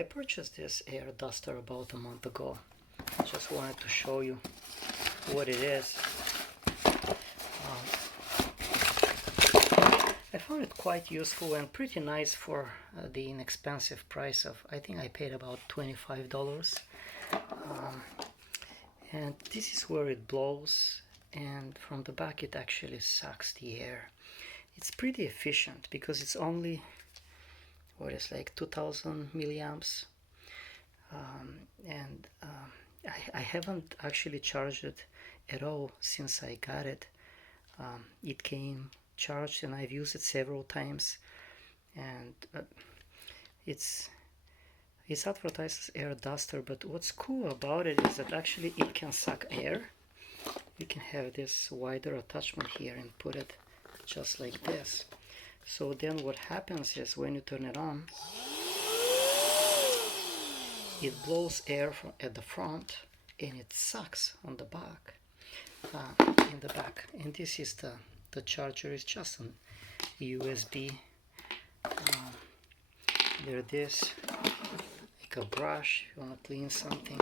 I purchased this air duster about a month ago. I just wanted to show you what it is. I found it quite useful and pretty nice for the inexpensive price of, I think I paid about $25. And this is where it blows, and from the back it actually sucks the air. It's pretty efficient because it's only, what is like 2000 milliamps. I haven't actually charged it at all since I got it. It came charged and I've used it several times, and it's advertised as air duster, but what's cool about it is that actually it can suck air. You can have this wider attachment here and put it just like this. So then what happens is when you turn it on, it blows air from at the front and it sucks on the back, in the back. And this is the charger is just an USB. There it is, like a brush. If you want to clean something,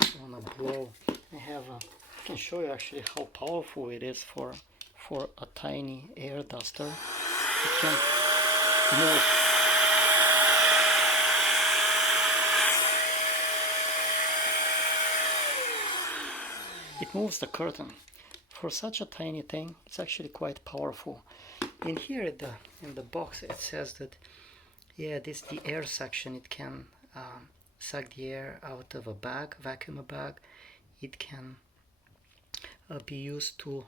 if you want to blow. I can show you actually how powerful it is for a tiny air duster. It can move. It moves the curtain. For such a tiny thing, it's actually quite powerful. In here in the box it says that, yeah, this the air suction. It can suck the air out of a bag, vacuum a bag. It can be used to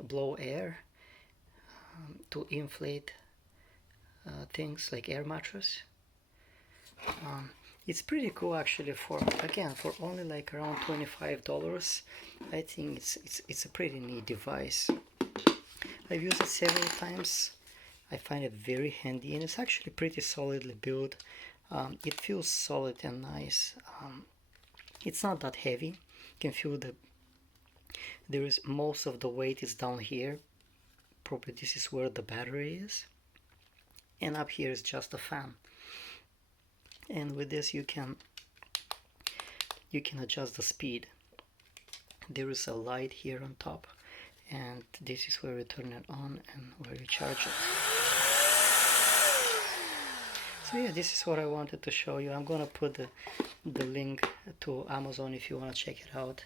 blow air, to inflate things like air mattress. It's pretty cool actually. For only like around $25, I think it's a pretty neat device. I've used it several times. I find it very handy, and it's actually pretty solidly built. It feels solid and nice. It's not that heavy. You can feel there is most of the weight is down here. Probably this is where the battery is, and up here is just a fan. And with this you can adjust the speed. There is a light here on top, and this is where you turn it on and where you charge it. So yeah, this is what I wanted to show you. I'm gonna put the link to Amazon if you want to check it out.